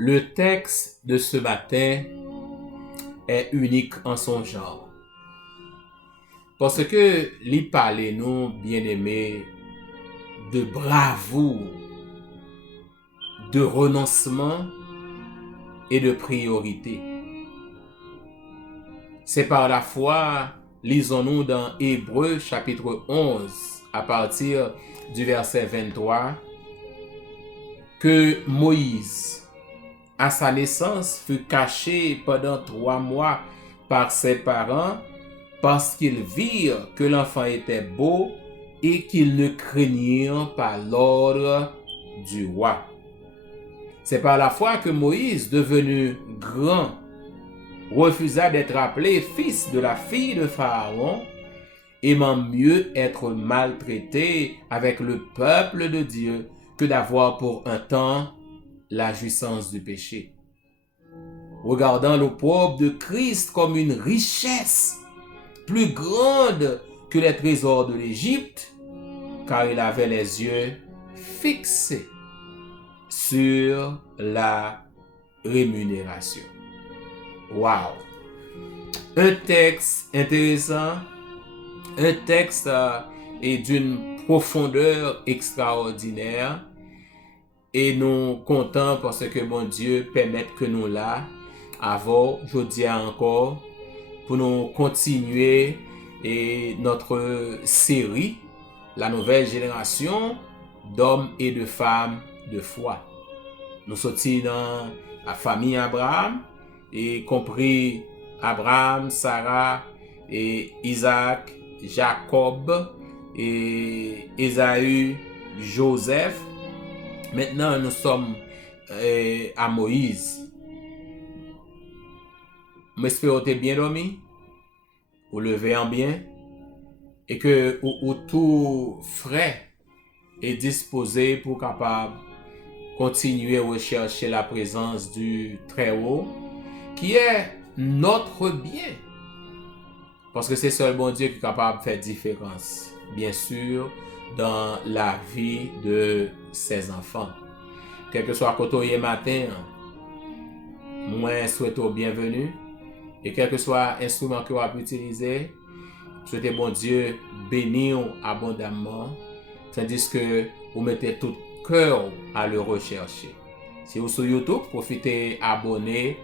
Le texte de ce matin est unique en son genre. Parce que il parle nous, bien-aimés, de bravoure, de renoncement et de priorité. C'est par la foi, lisons-nous dans Hébreux chapitre 11, à partir du verset 23, que Moïse, à sa naissance, fut caché pendant 3 mois par ses parents parce qu'ils virent que l'enfant était beau et qu'ils ne craignirent pas l'ordre du roi. C'est par la foi que Moïse, devenu grand, refusa d'être appelé fils de la fille de Pharaon, aimant mieux être maltraité avec le peuple de Dieu que d'avoir pour un temps la jouissance du péché. Regardant l'opprobre de Christ comme une richesse plus grande que les trésors de l'Égypte, car il avait les yeux fixés sur la rémunération. Wow! Un texte intéressant, un texte et d'une profondeur extraordinaire, et nous comptons parce que mon Dieu permet que nous là, avant, je dis encore, pour nous continuer et notre série, la nouvelle génération d'hommes et de femmes de foi. Nous sommes dans la famille Abraham, et compris Abraham, Sarah, et Isaac, Jacob, et Ésaü, Joseph. Maintenant, nous sommes à Moïse. J'espère que vous avez bien dormi, vous levez en bien, et que vous tout frais et disposé pour capable continuer à rechercher la présence du Très-Haut, qui est notre bien. Parce que c'est seul bon Dieu qui est capable de faire différence, bien sûr, dans la vie de ses enfants. Quel que soit côté matin, moi souhaite au bienvenue. Et quel que soit l'instrument que vous avez utilisé, souhaitez bon Dieu bénir abondamment, tandis que vous mettez tout cœur à le rechercher. Si vous êtes sur YouTube, profitez, abonnez.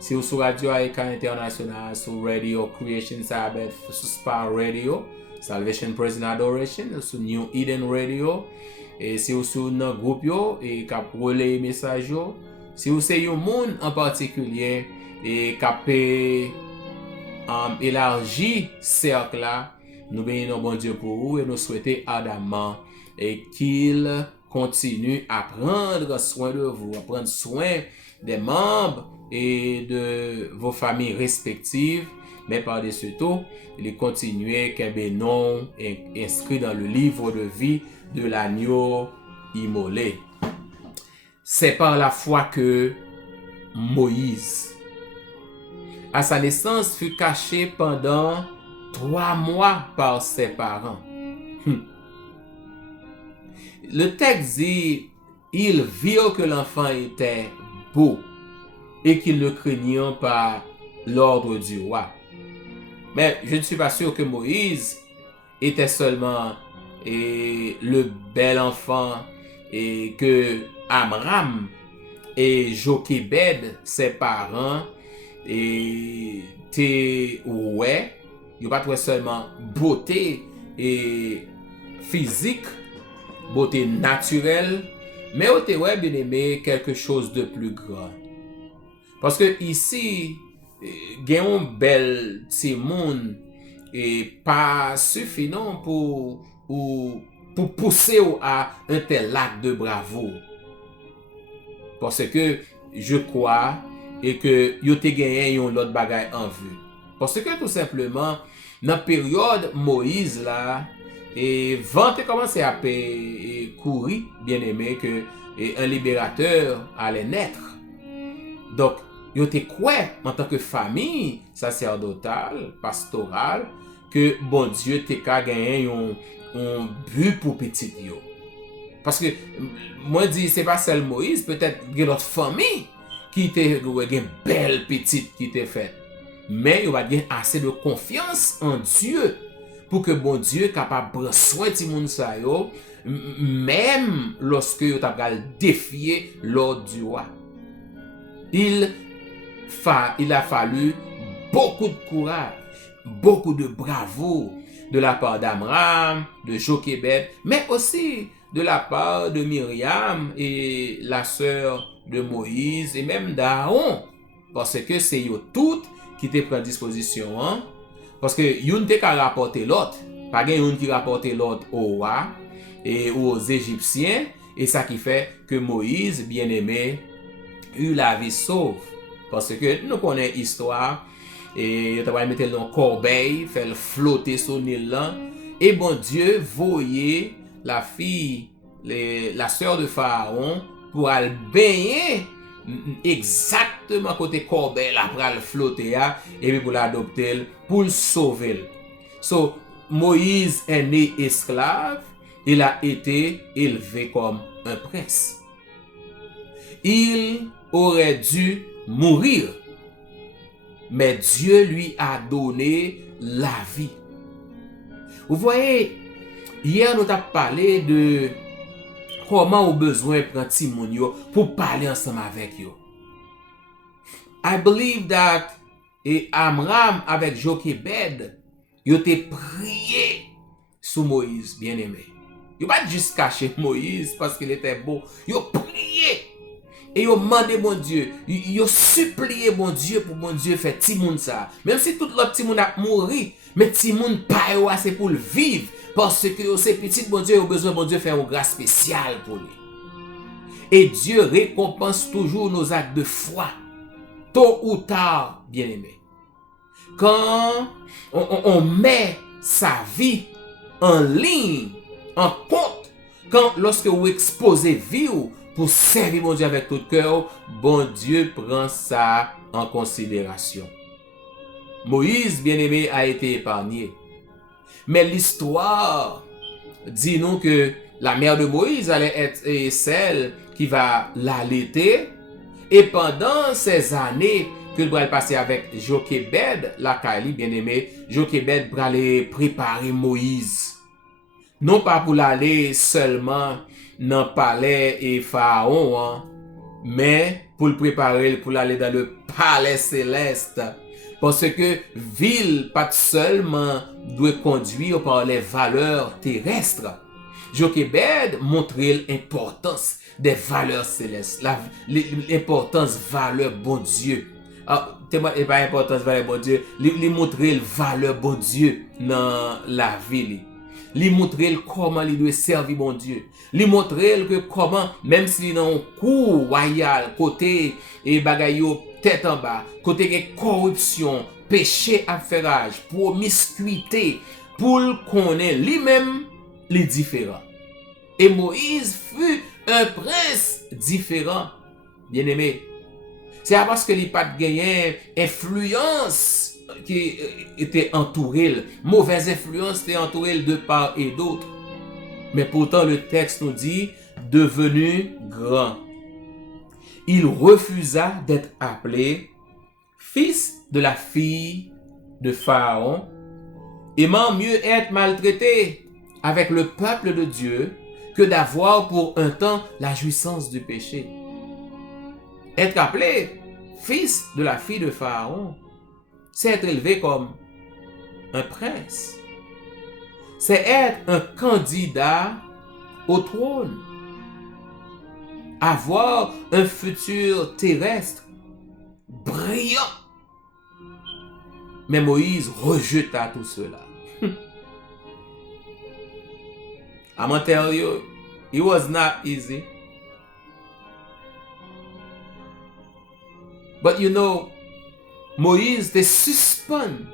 Si vous êtes sur Radio Aïka International, sur Radio Creation Sabbath, sur Spar Radio, Salvation Praise and Adoration, sur New Eden Radio, et si vous êtes sur notre groupe et cap relais message, si vous êtes un monde en particulier et cap élargi cercle là, nous bénissons bon Dieu pour vous et nous souhaitons ardemment et qu'il continue à prendre soin de vous, à prendre soin des membres et de vos familles respectives, mais par-dessus tout, il continue qu'un nom inscrit dans le livre de vie de l'agneau immolé. C'est par la foi que Moïse, à sa naissance, fut caché pendant 3 mois par ses parents. Le texte dit, ils virent que l'enfant était beau et qu'ils ne craignaient pas l'ordre du roi. Mais je ne suis pas sûr que Moïse était seulement le bel enfant et que Amram et Jochebed, ses parents, étaient ouais, il n'y a pas seulement beauté et physique, beauté naturelle, mais il y a bien aimé quelque chose de plus grand. Parce que ici, il y a un bel petit monde et pas suffisant pour pousser à un tel acte de bravoure. Parce que je crois et que yo te gagné yon l'autre bagaille en vue. Parce que tout simplement, dans la période Moïse là, et vent commencé à courir, bien aimé, que un libérateur allait naître. Donc, yo te quoi en tant que famille sacerdotale, pastorale, que bon Dieu te ka gagné un but pour petit yo. Parce que moi dis c'est pas seul Moïse, peut-être que notre famille qui te une belle petite qui te fait. Mais il va gagner assez de confiance en Dieu pour que bon Dieu capable prendre soin de moun sa yo, même lorsque yo t'a défier l'ordre du roi. Il a fallu beaucoup de courage, beaucoup de bravoure de la part d'Amram, de Jochebed, mais aussi de la part de Myriam et la sœur de Moïse et même d'Aaron. Parce que c'est eux toutes qui te prennent disposition. Hein? Parce que yon te ka rapporter l'autre. Pas gen yon qui rapporte l'autre au roi et aux Égyptiens. Et ça qui fait que Moïse, bien-aimé, eut la vie sauve. Parce que nous connaissons l'histoire. Et il va mettre dans corbeille, faire flotter sur Nil là. Et bon Dieu voyait la fille, la sœur de Pharaon, pour aller baigner exactement côté corbeille là, pour aller flotter et puis pour l'adopter, pour le sauver. So, Moïse est né esclave, il a été élevé comme un prince. Il aurait dû mourir. Mais Dieu lui a donné la vie. Vous voyez, hier nous avons parlé de comment on a besoin de prendre Timon pour parler ensemble avec eux. I believe that Amram avec Jochebed, ils ont prié sur Moïse, bien-aimé. Ils n'ont pas juste caché Moïse parce qu'il était beau. Ils ont prié. Et ils ont demandé mon Dieu, ils ont supplié mon Dieu pour mon Dieu faire Timoun ça. Même si tout l'autre Timoun a mouru, mais Timoun pas assez pour le vivre. Parce que c'est petit mon Dieu, il a besoin de mon Dieu faire une grâce spéciale pour lui. Et Dieu récompense toujours nos actes de foi. Tôt ou tard, bien-aimé. Quand on met sa vie en ligne, en compte, lorsque vous exposez vie pour servir mon Dieu avec tout cœur, bon Dieu prend ça en considération. Moïse, bien-aimé, a été épargné. Mais l'histoire dit nous que la mère de Moïse allait être celle qui va l'allaiter. Et pendant ces années qu'il va passer avec Jochebed, la Kali, bien-aimé, Jochebed va aller préparer Moïse. Non pas pour l'aller seulement dans le palais et Pharaon, hein, mais pour le préparer pour aller dans le palais céleste. Parce que ville pas seulement doit conduire par les valeurs terrestres. Jochebed montre l'importance des valeurs célestes, l'importance valeur bon Dieu. Et pas importance valeur bon Dieu, il montre la valeur bon Dieu dans la ville. Li montre comment il doit servir bon Dieu. Li montre que comment, même si dans un cours royal, côté et bagayo tête en bas, côté corruption, péché affairage, promiscuité, pour connaître lui-même les différents. Et Moïse fut un prince différent, bien-aimé. C'est parce que il pas gagné influence qui était entouré, mauvaise influence était entouré de part et d'autre. Mais pourtant le texte nous dit devenu grand. Il refusa d'être appelé fils de la fille de Pharaon, aimant mieux être maltraité avec le peuple de Dieu que d'avoir pour un temps la jouissance du péché. Être appelé fils de la fille de Pharaon, c'est être élevé comme un prince. C'est être un candidat au trône. Avoir un futur terrestre brillant. Mais Moïse rejeta tout cela. I'm gonna tell you, it was not easy. But you know, Moïse te suspend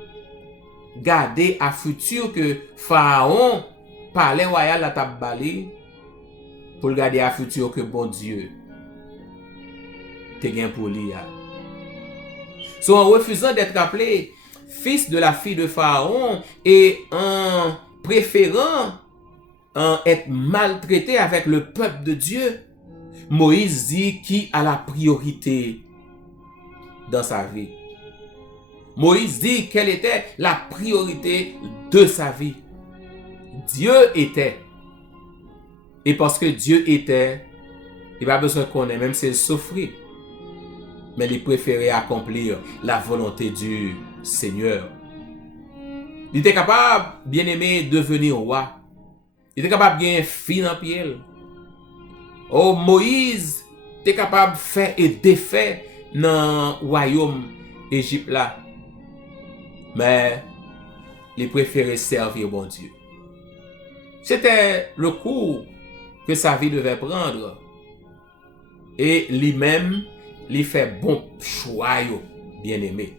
garder à futur que Pharaon parlait royal à Tabali pour garder à futur que bon Dieu te gain pour lui. So en refusant d'être appelé fils de la fille de Pharaon et en préférant être maltraité avec le peuple de Dieu, Moïse dit qui a la priorité dans sa vie. Moïse dit quelle était la priorité de sa vie. Dieu était. Et parce que Dieu était, il n'a pas besoin qu'on ait, même s'il souffrit. Mais il préférait accomplir la volonté du Seigneur. Il était capable, bien aimé, de devenir roi. Il était capable de gagner fin en pied. Oh, Moïse était capable de faire et défaire dans le royaume Égypte là. Mais il préférait servir bon Dieu. C'était le cours que sa vie devait prendre. Et lui-même, il fait bon choix, bien aimé.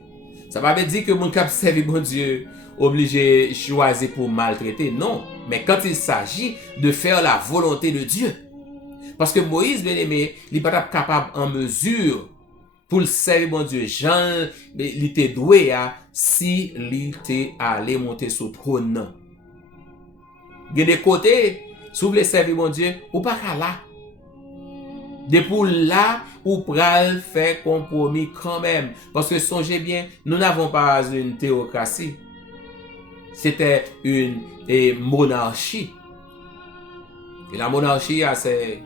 Ça ne veut pas dire que mon cap servir bon Dieu obligé de choisir pour maltraiter. Non. Mais quand il s'agit de faire la volonté de Dieu. Parce que Moïse, bien aimé, il n'est pas capable en mesure pour le servir bon Dieu. Jean, il était doué si il était allé monter sur le trône. Il y a des côtés, si vous voulez servir bon Dieu, ou pas là. Depuis là, ou pral faire compromis quand même. Parce que songez bien, nous n'avons pas une théocratie. C'était une monarchie. Et la monarchie a ses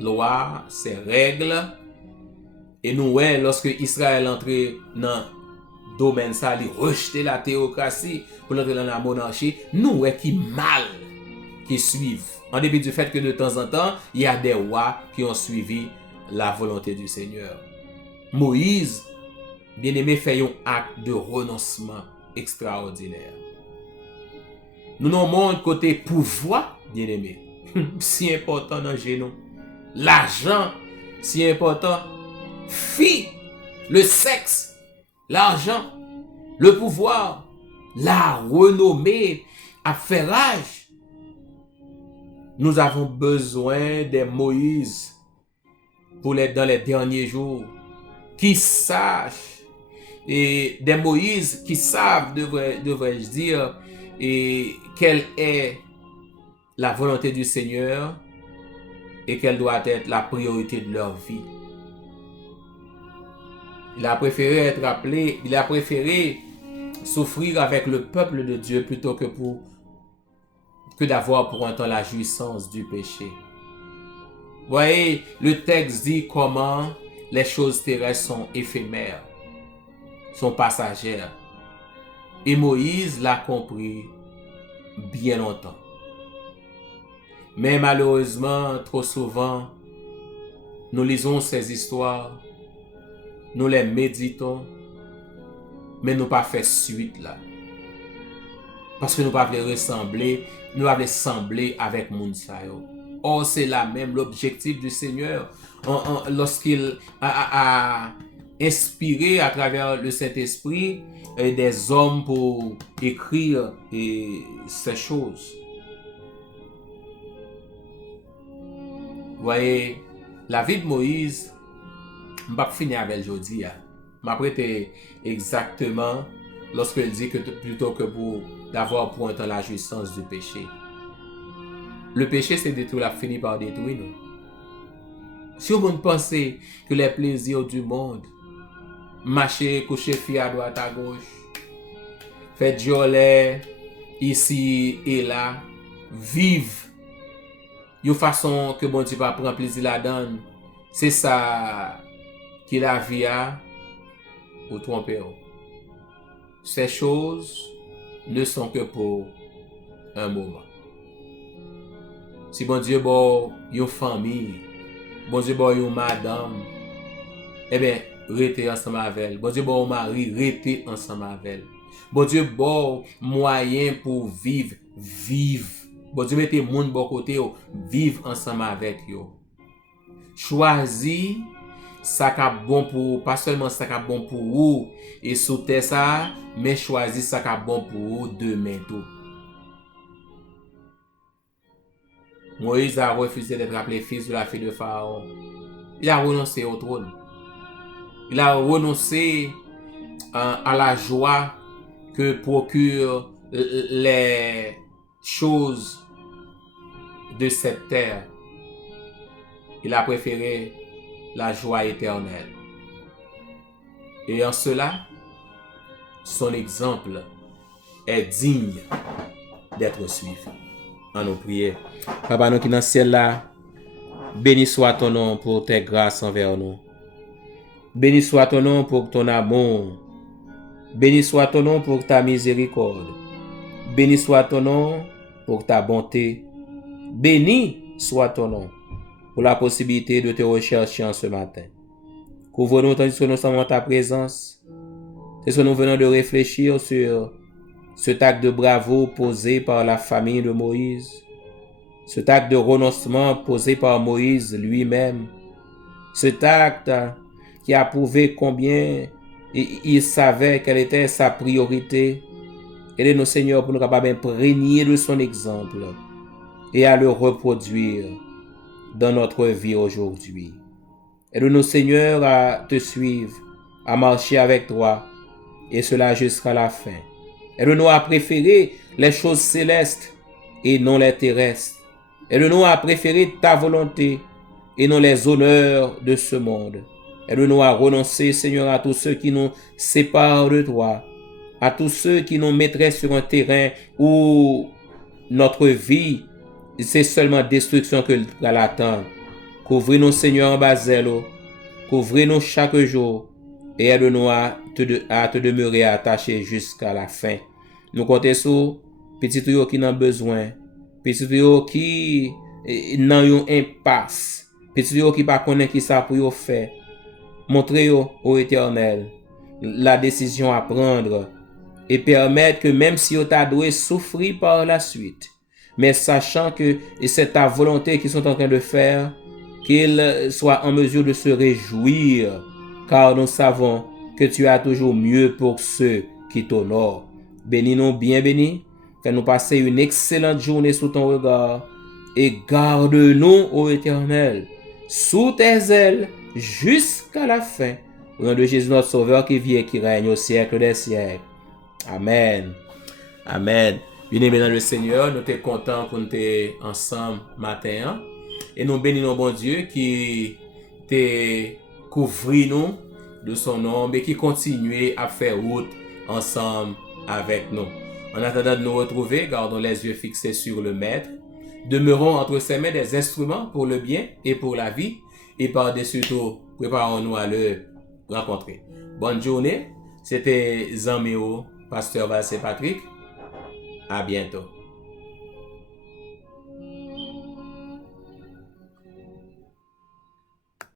lois, ses règles. Et nous, lorsque Israël entrait dans le domaine, ça, il rejetait la théocratie pour entrer dans la monarchie. Nous, qui mal qui suivent. En dépit du fait que de temps en temps, il y a des rois qui ont suivi la volonté du Seigneur. Moïse, bien aimé, fait un acte de renoncement extraordinaire. Nous nommons le côté pouvoir, bien aimé, si important dans le nous. L'argent, si important. Fille, le sexe, l'argent, le pouvoir, la renommée, affairage. Nous avons besoin des Moïse dans les derniers jours qui sachent, et des Moïse qui savent, devrais-je dire, et quelle est la volonté du Seigneur et quelle doit être la priorité de leur vie. Il a préféré être appelé, il a préféré souffrir avec le peuple de Dieu plutôt que d'avoir pour un temps la jouissance du péché. Voyez, le texte dit comment les choses terrestres sont éphémères, sont passagères. Et Moïse l'a compris bien longtemps. Mais malheureusement, trop souvent, nous lisons ces histoires, nous les méditons, mais nous pas fait suite là. Parce que nous pas voulons ressembler, nous pas voulons sembler avec Mounsayo. Or, c'est là même l'objectif du Seigneur. Lorsqu'il a inspiré à travers le Saint-Esprit des hommes pour écrire ces choses. Vous voyez, la vie de Moïse, je ne vais pas finir avec aujourd'hui. Je vais prêter exactement lorsqu'il dit que plutôt que d'avoir pour un temps la jouissance du péché. Le péché, c'est détruit, la fini par détruire nous. Si vous pensez que les plaisirs du monde, marcher, coucher, fier à droite, à gauche, faire jolet ici et là, vivre de façon que bon Dieu va prendre plaisir là-dedans, c'est ça qui la vie a ou tromper. Ces choses ne sont que pour un moment. Si bon Dieu bon une famille, bon Dieu bon une madame, eh bien, restez ensemble avec elle. Bon Dieu bon mari, restez ensemble avec elle. Bon Dieu bon moyen pour vivre. Bon Dieu mettez monde bon côté, vivre ensemble avec yo. Choisis ça qui est bon pour, pas seulement ça qui est bon pour vous et sauter ça, mais choisis ça qui est bon pour vous demain tout. Moïse a refusé d'être appelé fils de la fille de Pharaon. Il a renoncé au trône. Il a renoncé à la joie que procurent les choses de cette terre. Il a préféré la joie éternelle. Et en cela, son exemple est digne d'être suivi. En nos prières. Papa, nous qui dans le ciel là, béni soit ton nom pour tes grâces envers nous. Béni soit ton nom pour ton amour. Béni soit ton nom pour ta miséricorde. Béni soit ton nom pour ta bonté. Béni soit ton nom pour la possibilité de te rechercher en ce matin. Couvre-nous tandis que nous sommes en ta présence. C'est ce que nous venons de réfléchir sur cet acte de bravoure posé par la famille de Moïse. Cet acte de renoncement posé par Moïse lui-même. Cet acte qui a prouvé combien il savait quelle était sa priorité. Aidez-nous, Seigneur, pour nous capables d'imprégner de son exemple et à le reproduire dans notre vie aujourd'hui. Aide-nous, Seigneur, à te suivre, à marcher avec toi, et cela jusqu'à la fin. Aide-nous à préférer les choses célestes et non les terrestres. Aide-nous à préférer ta volonté et non les honneurs de ce monde. Aide-nous à renoncer, Seigneur, à tous ceux qui nous séparent de toi, à tous ceux qui nous mettraient sur un terrain où notre vie, c'est seulement destruction que l'attend. Couvre-nous, Seigneur, en Baselo. Couvre-nous chaque jour et aide-nous à te demeurer attaché jusqu'à la fin. Nous comptons sur petit tuyau qui n'a besoin, petit tuyau qui n'a une impasse, petit tuyau qui pas connaît qui ça pour faire. Montrez-vous au Éternel la décision à prendre et permettre que même si tu as dû souffrir par la suite, mais sachant que c'est ta volonté qu'ils sont en train de faire, qu'ils soient en mesure de se réjouir, car nous savons que tu as toujours mieux pour ceux qui t'honorent. Bénis-nous bien bénis, fais-nous passer une excellente journée sous ton regard et garde-nous, ô Éternel, sous tes ailes jusqu'à la fin. Au nom de Jésus notre Sauveur qui vit et qui règne au siècle des siècles. Amen. Amen. Bien-aimés dans le Seigneur, nous sommes contents pour nous être ensemble matin. Et nous bénissons bon Dieu qui te couvre nous de son nom et qui continue à faire route ensemble avec nous. En attendant de nous retrouver, gardons les yeux fixés sur le Maître. Demeurons entre ses mains des instruments pour le bien et pour la vie. Et par-dessus tout, préparons-nous à le rencontrer. Bonne journée. C'était Zanméo, Pasteur Valsé Patrick. À bientôt.